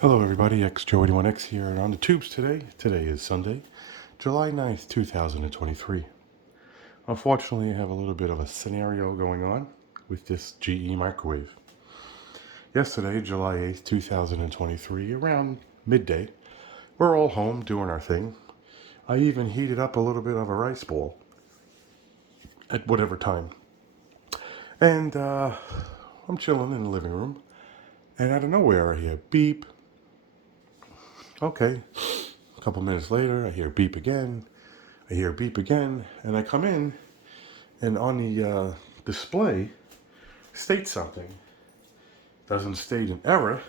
Hello everybody, Pt.1 here and on the tubes today. Today is Sunday, July 9th, 2023. Unfortunately, I have a little bit of a scenario going on with this GE microwave. Yesterday, July 8th, 2023, around midday, we're all home doing our thing. I even heated up a little bit of a rice bowl at whatever time. And I'm chilling in the living room, and out of nowhere I hear beep. Okay, a couple minutes later, I hear beep again. I hear beep again, and I come in, and on the display states something. Doesn't state an error.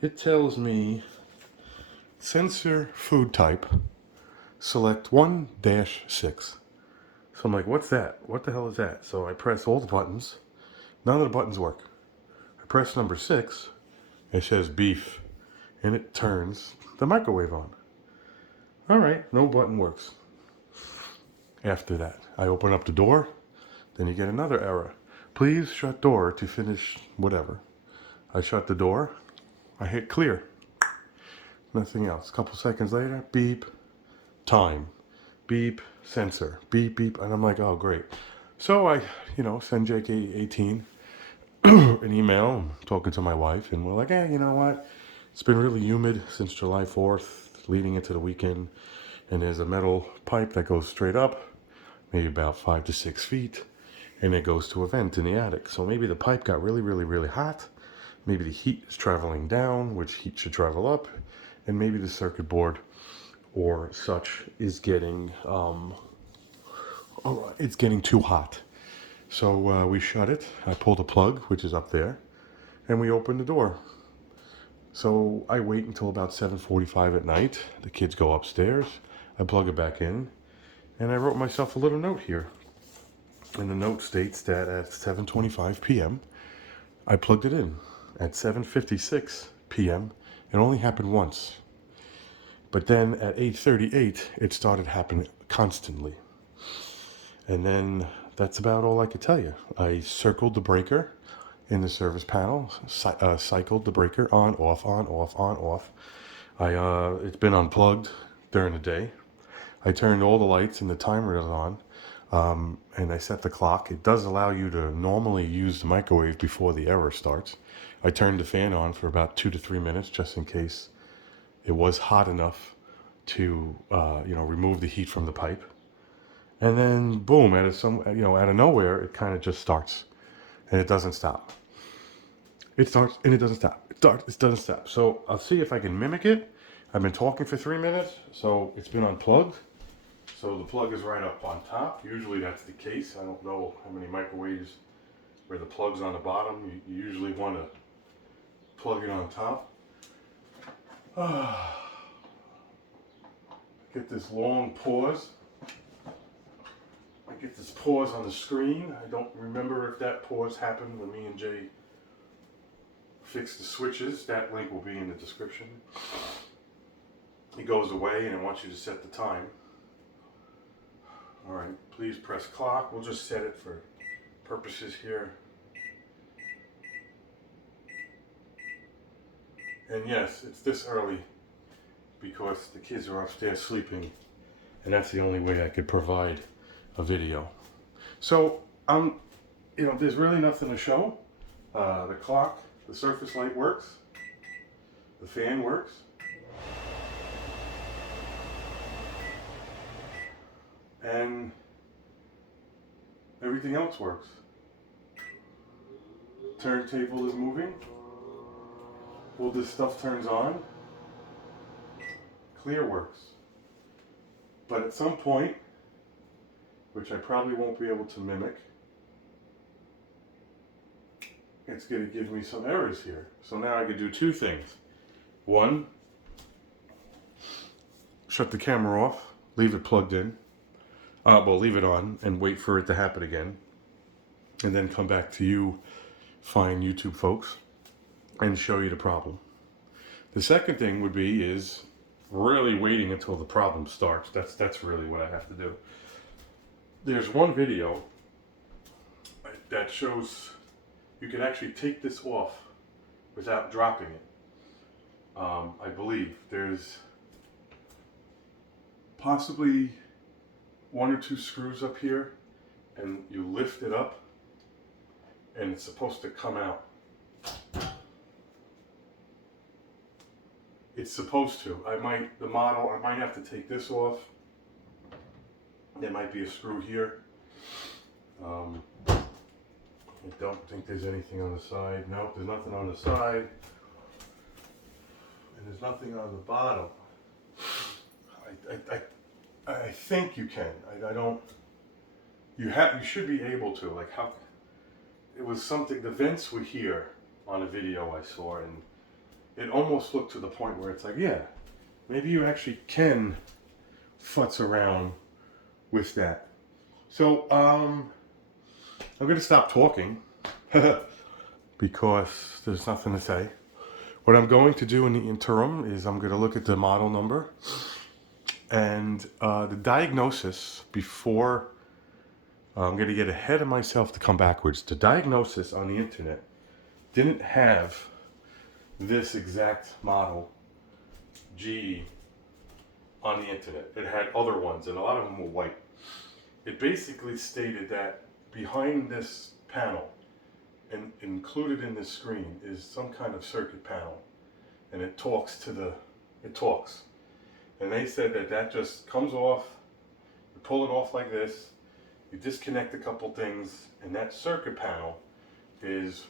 It tells me sensor food type, select 1-6. So I'm like, what's that? What the hell is that? So I press all the buttons. None of the buttons work. I press number 6. It says beef, and it turns the microwave on. All right, no button works. After that, I open up the door. Then you get another error. Please shut door to finish whatever. I shut the door. I hit clear. Nothing else. A couple seconds later, beep, time, beep, sensor, beep, beep. And I'm like, oh, great. So I, send JK18 an email, talking to my wife, and we're like, hey, you know what? It's been really humid since July 4th, leading into the weekend. And there's a metal pipe that goes straight up, maybe about 5 to 6 feet. And it goes to a vent in the attic. So maybe the pipe got really, really, really hot. Maybe the heat is traveling down, which heat should travel up. And maybe the circuit board or such is getting, it's getting too hot. So we shut it. I pulled the plug, which is up there, and we opened the door. So I wait until about 7:45 at night. The kids go upstairs. I plug it back in, and I wrote myself a little note here. And the note states that at 7:25 p.m., I plugged it in. At 7:56 p.m., it only happened once. But then at 8:38, it started happening constantly. And then that's about all I could tell you. I circled the breaker in the service panel, cycled the breaker on, off, on, off, on, off. It's been unplugged during the day. I turned all the lights and the timer is on, and I set the clock. It does allow you to normally use the microwave before the error starts. I turned the fan on for about 2 to 3 minutes just in case it was hot enough to, remove the heat from the pipe. And then, boom! Out of nowhere, it kind of just starts, and it doesn't stop. It starts and it doesn't stop. It starts, it doesn't stop. So I'll see if I can mimic it. I've been talking for 3 minutes, so it's been unplugged. So the plug is right up on top. Usually that's the case. I don't know how many microwaves where the plug's on the bottom. You usually want to plug it on top. Get this long pause. I get this pause on the screen. I don't remember if that pause happened when me and Jay fixed the switches. That link will be in the description. It goes away and it wants you to set the time. All right, please press clock. We'll just set it for purposes here. And yes, it's this early because the kids are upstairs sleeping, and that's the only way I could provide a video. So there's really nothing to show. The clock, the surface light works. The fan works. And everything else works. Turntable is moving. All this stuff turns on. Clear works. But at some point, which I probably won't be able to mimic, it's going to give me some errors here. So now I can do two things. One, shut the camera off, leave it plugged in. Leave it on and wait for it to happen again. And then come back to you, fine YouTube folks, and show you the problem. The second thing would be is really waiting until the problem starts. That's really what I have to do. There's one video that shows you can actually take this off without dropping it. I believe there's possibly 1 or 2 screws up here, and you lift it up and it's supposed to come out. It's supposed to. I might have to take this off. There might be a screw here. I don't think there's anything on the side. Nope, there's nothing on the side. And there's nothing on the bottom. I think you can. I don't. You should be able to. Like how? It was something. The vents were here on a video I saw, and it almost looked to the point where it's like, yeah, maybe you actually can futz around with that. So I'm gonna stop talking because there's nothing to say. What I'm going to do in the interim is I'm gonna look at the model number and the diagnosis before. I'm going to get ahead of myself to come backwards. The diagnosis on the internet didn't have this exact model GE on the internet. It had other ones, and a lot of them were white. It basically stated that behind this panel and included in this screen is some kind of circuit panel, and it talks. And they said that just comes off, you pull it off like this, you disconnect a couple things, and that circuit panel is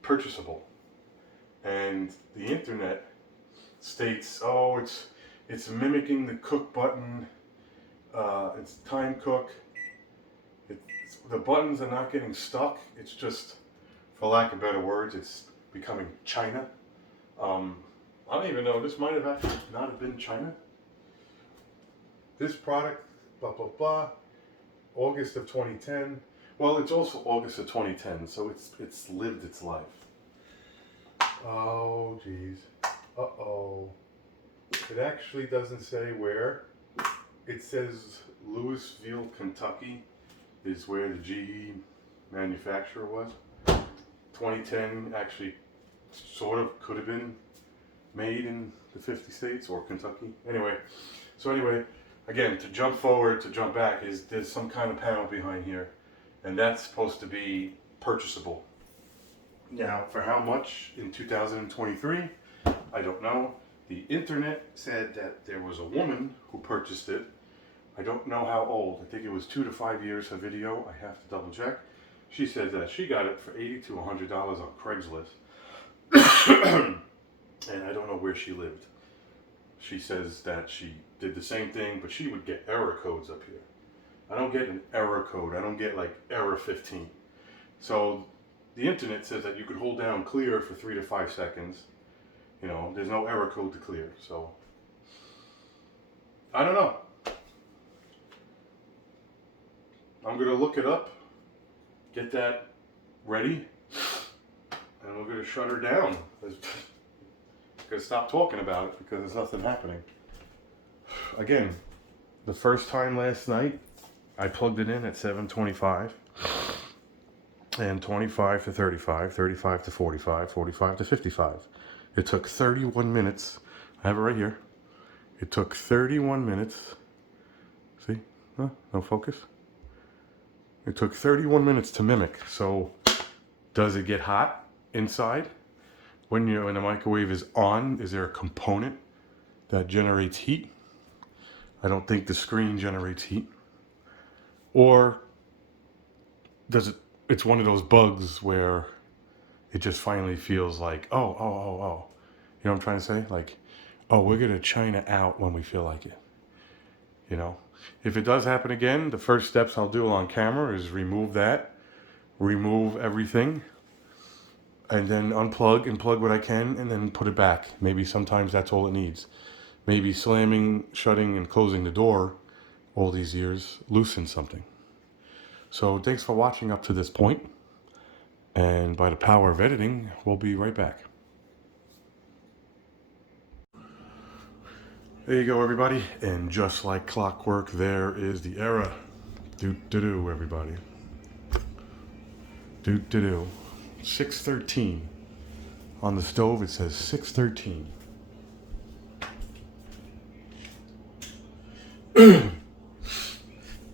purchasable. And the internet states, oh, it's mimicking the cook button, it's time cook, the buttons are not getting stuck, it's just, for lack of better words, it's becoming China. I don't even know, this might have actually not have been China. This product, blah, blah, blah, August of 2010. Well, it's also August of 2010, so it's lived its life. Oh, geez. Uh-oh. It actually doesn't say where. It says Louisville, Kentucky is where the GE manufacturer was. 2010 actually sort of could have been made in the 50 states or Kentucky. Anyway, again, to jump forward, to jump back, there's some kind of panel behind here, and that's supposed to be purchasable. Now, for how much in 2023, I don't know. The internet said that there was a woman who purchased it. I don't know how old. I think it was 2 to 5 years, her video. I have to double check. She said that she got it for $80 to $100 on Craigslist. And I don't know where she lived. She says that she did the same thing, but she would get error codes up here. I don't get an error code. I don't get like error 15. So the internet says that you could hold down clear for 3 to 5 seconds. You know, there's no error code to clear. So I don't know. I'm going to look it up, get that ready, and we're going to shut her down. I'm going to stop talking about it because there's nothing happening. Again, the first time last night, I plugged it in at 7:25, and 25 to 35, 35 to 45, 45 to 55. It took 31 minutes. I have it right here. It took 31 minutes. See? Huh? No focus. It took 31 minutes to mimic. So, does it get hot inside? When the microwave is on, is there a component that generates heat? I don't think the screen generates heat. Or does it? It's one of those bugs where it just finally feels like, oh. You know what I'm trying to say? Like, oh, we're gonna China out when we feel like it. You know? If it does happen again, the first steps I'll do on camera is remove everything, and then unplug and plug what I can, and then put it back. Maybe sometimes that's all it needs. Maybe slamming, shutting, and closing the door all these years loosens something. So thanks for watching up to this point, and by the power of editing, we'll be right back. There you go, everybody, and just like clockwork, there is the error. Do everybody. Do 6:13 on the stove. It says 6:13.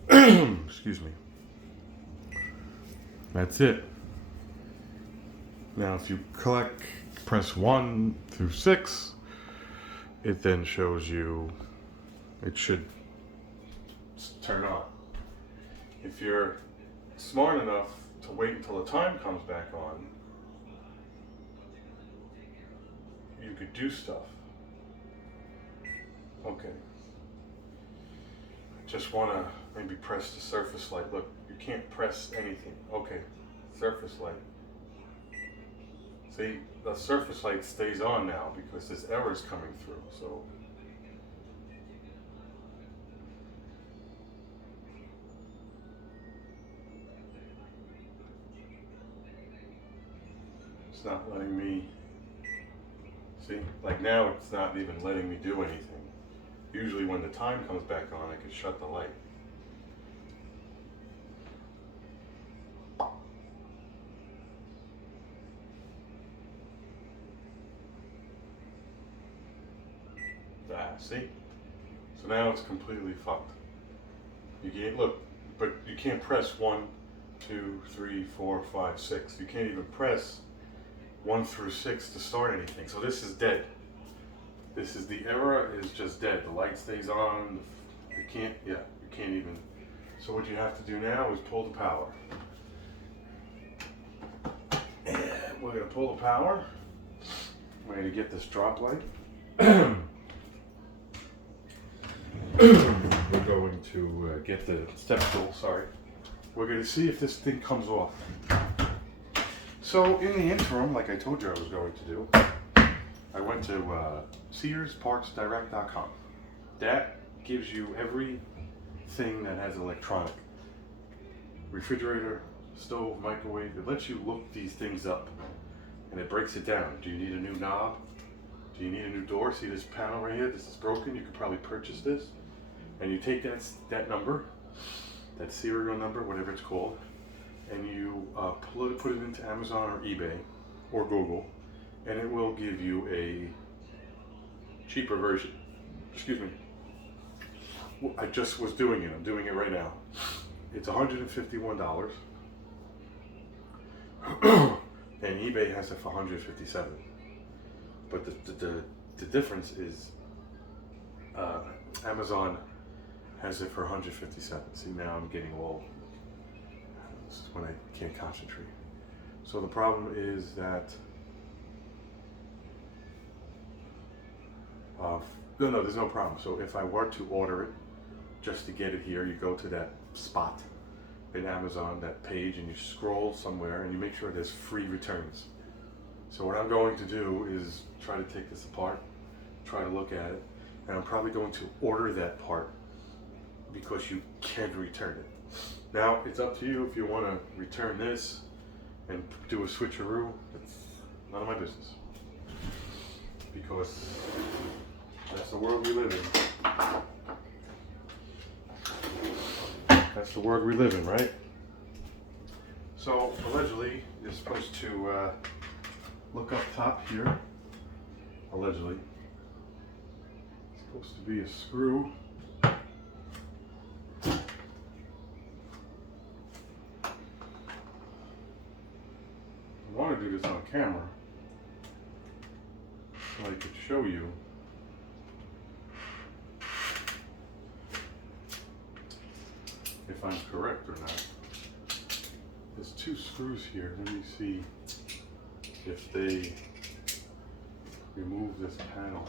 Excuse me. That's it. Now if you press 1 through 6, it then shows you, it should turn on. If you're smart enough to wait until the time comes back on, you could do stuff. Okay. Just want to maybe press the surface light. Look, you can't press anything. Okay, surface light. See, the surface light stays on now because this error is coming through. So it's not letting me, see, like now it's not even letting me do anything. Usually when the time comes back on, I can shut the light. See? So now it's completely fucked. You can't, look, but you can't press 1, 2, 3, 4, 5, 6. You can't even press 1 through 6 to start anything. So this is dead. This is, the error is just dead. The light stays on. You can't even. So what you have to do now is pull the power. And we're going to pull the power. We're going to get this drop light. We're going to get the step stool, sorry. We're going to see if this thing comes off. So in the interim, like I told you I was going to do, I went to SearsPartsDirect.com. That gives you everything that has electronic. Refrigerator, stove, microwave. It lets you look these things up and it breaks it down. Do you need a new knob? Do you need a new door? See this panel right here? This is broken. You could probably purchase this. And you take that number, that serial number, whatever it's called, and you put it into Amazon or eBay or Google, and it will give you a cheaper version. Excuse me. I just was doing it. I'm doing it right now. It's $151, and eBay has it for $157. But the difference is Amazon has it for $157. See, now I'm getting all, this is when I can't concentrate. So the problem is that, no, there's no problem. So if I were to order it, just to get it here, you go to that spot in Amazon, that page, and you scroll somewhere and you make sure there's free returns. So what I'm going to do is try to take this apart, try to look at it, and I'm probably going to order that part because you can return it. Now, it's up to you if you want to return this and do a switcheroo. It's none of my business. Because that's the world we live in. That's the world we live in, right? So, allegedly, you're supposed to look up top here. Allegedly. It's supposed to be a screw. I want to do this on camera so I could show you if I'm correct or not. There's 2 screws here. Let me see if they remove this panel.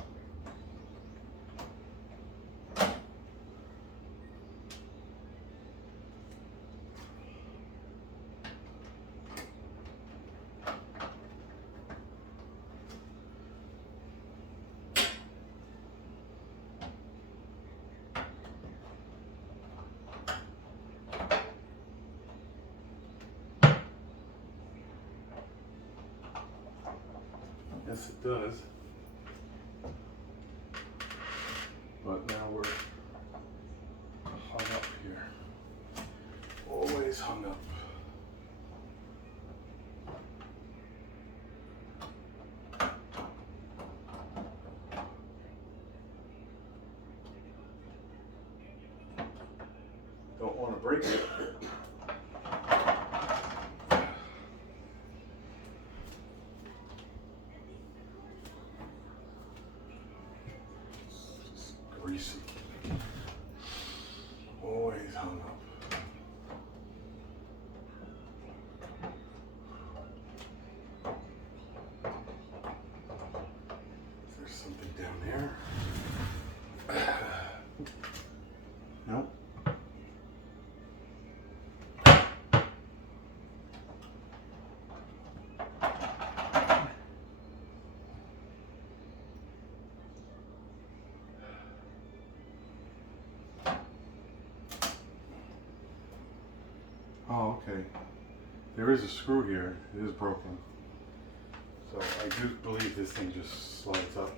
Yes, it does. But now we're hung up here. Always hung up. want to break it. It's just greasy. Always hung up. There's something down there. Nope. Oh, okay. There is a screw here. It is broken. So I do believe this thing just slides up.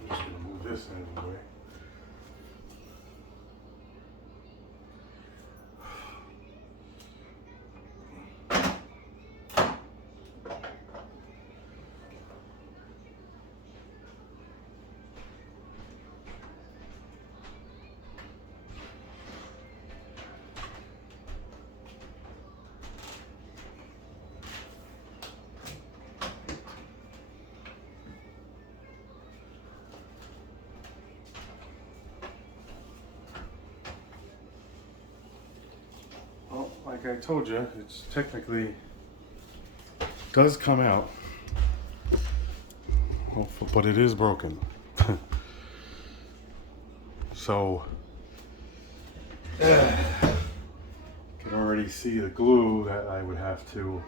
I'm just gonna move this out of the way. Well, like I told you, it's technically does come out. Well, but it is broken. So you can already see the glue that I would have to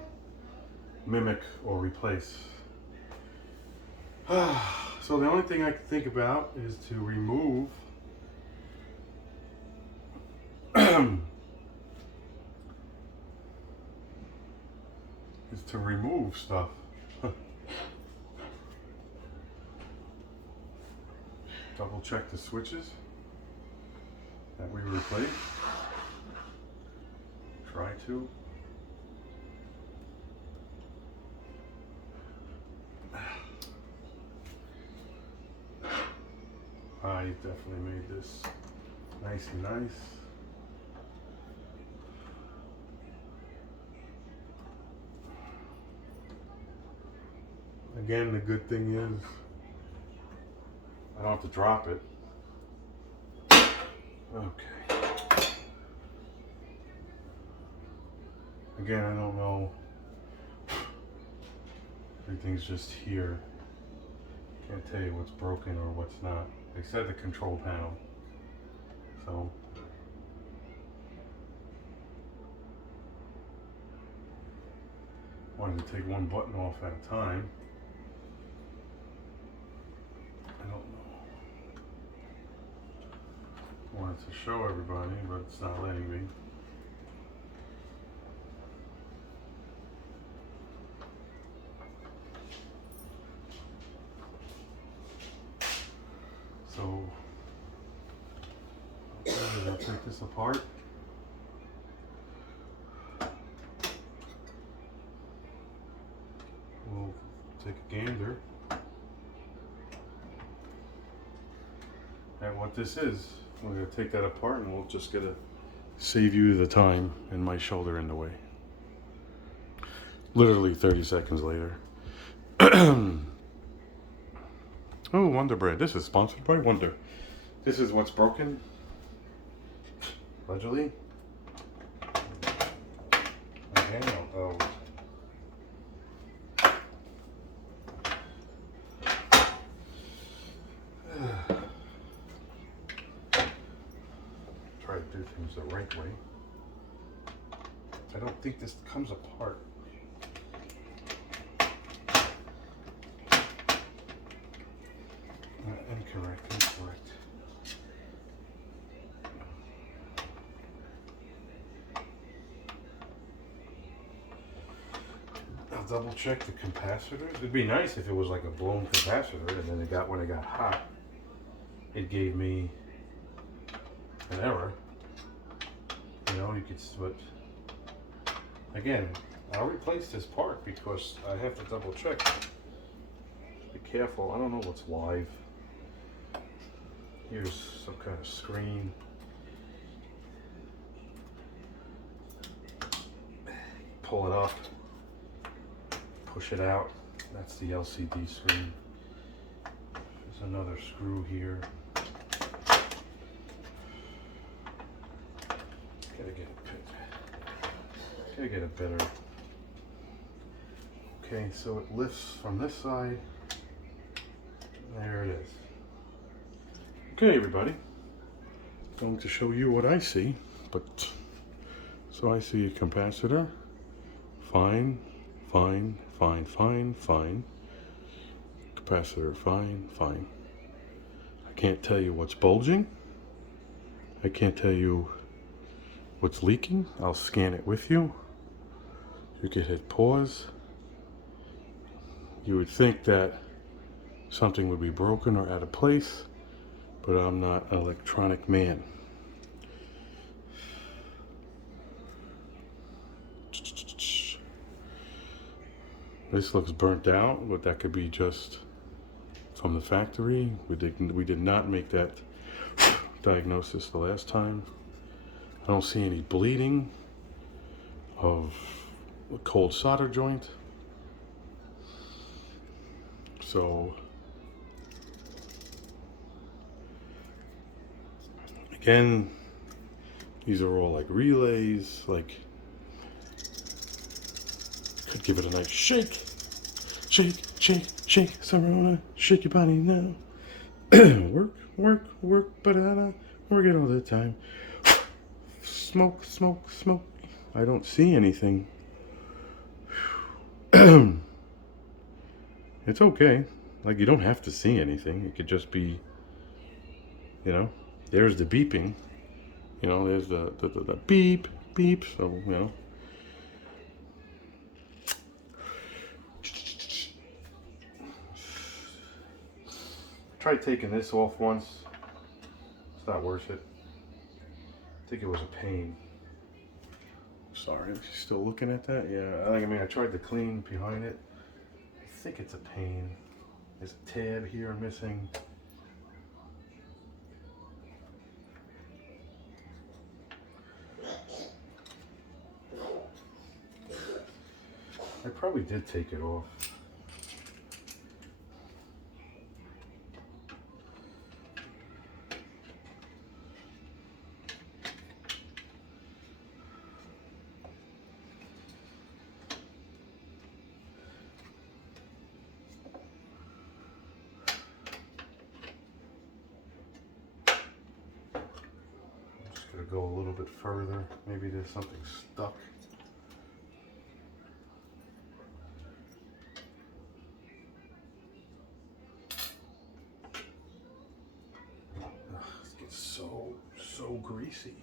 mimic or replace. So the only thing I can think about is to remove stuff. Double check the switches that we replaced. Try to. I definitely made this nice and nice. Again, the good thing is I don't have to drop it. Okay. Again, I don't know. Everything's just here. Can't tell you what's broken or what's not. They said the control panel. So wanted to take one button off at a time. I don't know. Wanted to show everybody, but it's not letting me. So I'll take this apart. We'll take a gander at what this is. We're going to take that apart and we'll just get to save you the time and my shoulder in the way. Literally 30 seconds later. Oh, Wonder Bread. This is sponsored by Wonder. This is what's broken. Allegedly. Okay, oh. Try to do things the right way. I don't think this comes apart. Incorrect. double check the capacitors. It'd be nice if it was like a blown capacitor, and then when it got hot, it gave me an error. You know, you could, but again, I'll replace this part because I have to double check. Be careful. I don't know what's live. Here's some kind of screen. Pull it up, push it out. That's the LCD screen. There's another screw here. Gotta get a better. Okay, so it lifts from this side. There it is. Okay, everybody. I'm going to show you what I see, but so I see a capacitor. Fine, fine, fine, fine, fine. Capacitor, fine, fine. I can't tell you what's bulging. I can't tell you what's leaking. I'll scan it with you. You can hit pause. You would think that something would be broken or out of place, but I'm not an electronic man. This looks burnt out, but that could be just from the factory. We did not make that diagnosis the last time. I don't see any bleeding of a cold solder joint. So again, these are all like relays, like could give it a nice shake. Shake, shake, shake, Sarona, shake your body now. Work, work, work, banana, work it all the time. Smoke, smoke, smoke. I don't see anything. It's okay. Like, you don't have to see anything. It could just be, you know, there's the beeping. You know, there's the beep, beep. So, you know. Tried taking this off once. It's not worth it. I think it was a pain. Sorry, if you're still looking at that. Yeah, I mean, I tried to clean behind it. I think it's a pain. There's a tab here missing. I probably did take it off. Go a little bit further. Maybe there's something stuck. Ugh, it gets so greasy.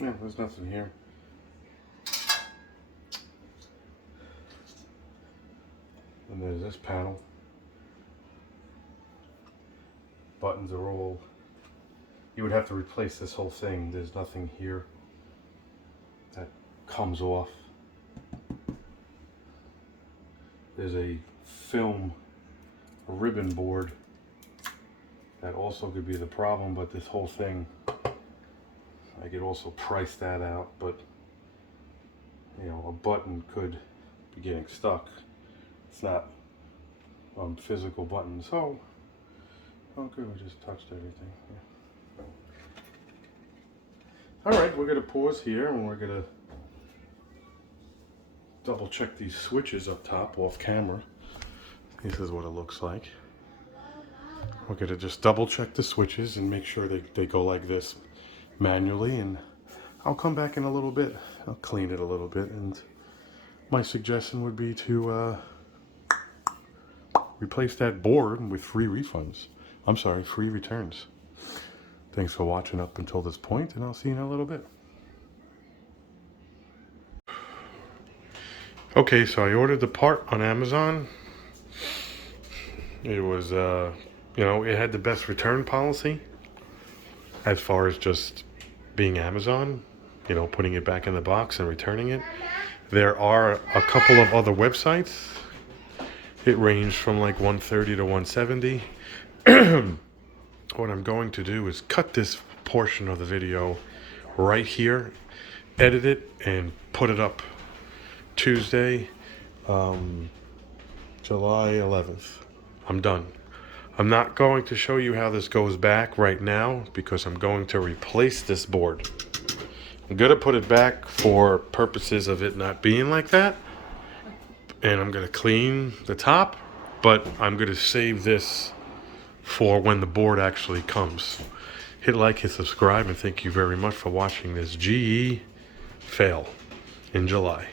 Yeah, there's nothing here. And there's this panel. Buttons are all... You would have to replace this whole thing. There's nothing here that comes off. There's a film, a ribbon board that also could be the problem, but this whole thing, I could also price that out, but you know, a button could be getting stuck. It's not a physical button, so Oh, good. We just touched everything. Yeah. All right, we're going to pause here and we're going to double check these switches up top off camera. This is what it looks like. We're going to just double check the switches and make sure they go like this manually, and I'll come back in a little bit. I'll clean it a little bit, and my suggestion would be to replace that board with free refunds. I'm sorry, free returns. Thanks for watching up until this point, and I'll see you in a little bit. Okay, so I ordered the part on Amazon. It was, it had the best return policy as far as just being Amazon, putting it back in the box and returning it. There are a couple of other websites. It ranged from like $130 to $170. What I'm going to do is cut this portion of the video right here, edit it, and put it up Tuesday, July 11th. I'm done. I'm not going to show you how this goes back right now because I'm going to replace this board. I'm going to put it back for purposes of it not being like that. And I'm going to clean the top, but I'm going to save this for when the board actually comes. Hit like, hit subscribe, and thank you very much for watching this GE fail in July.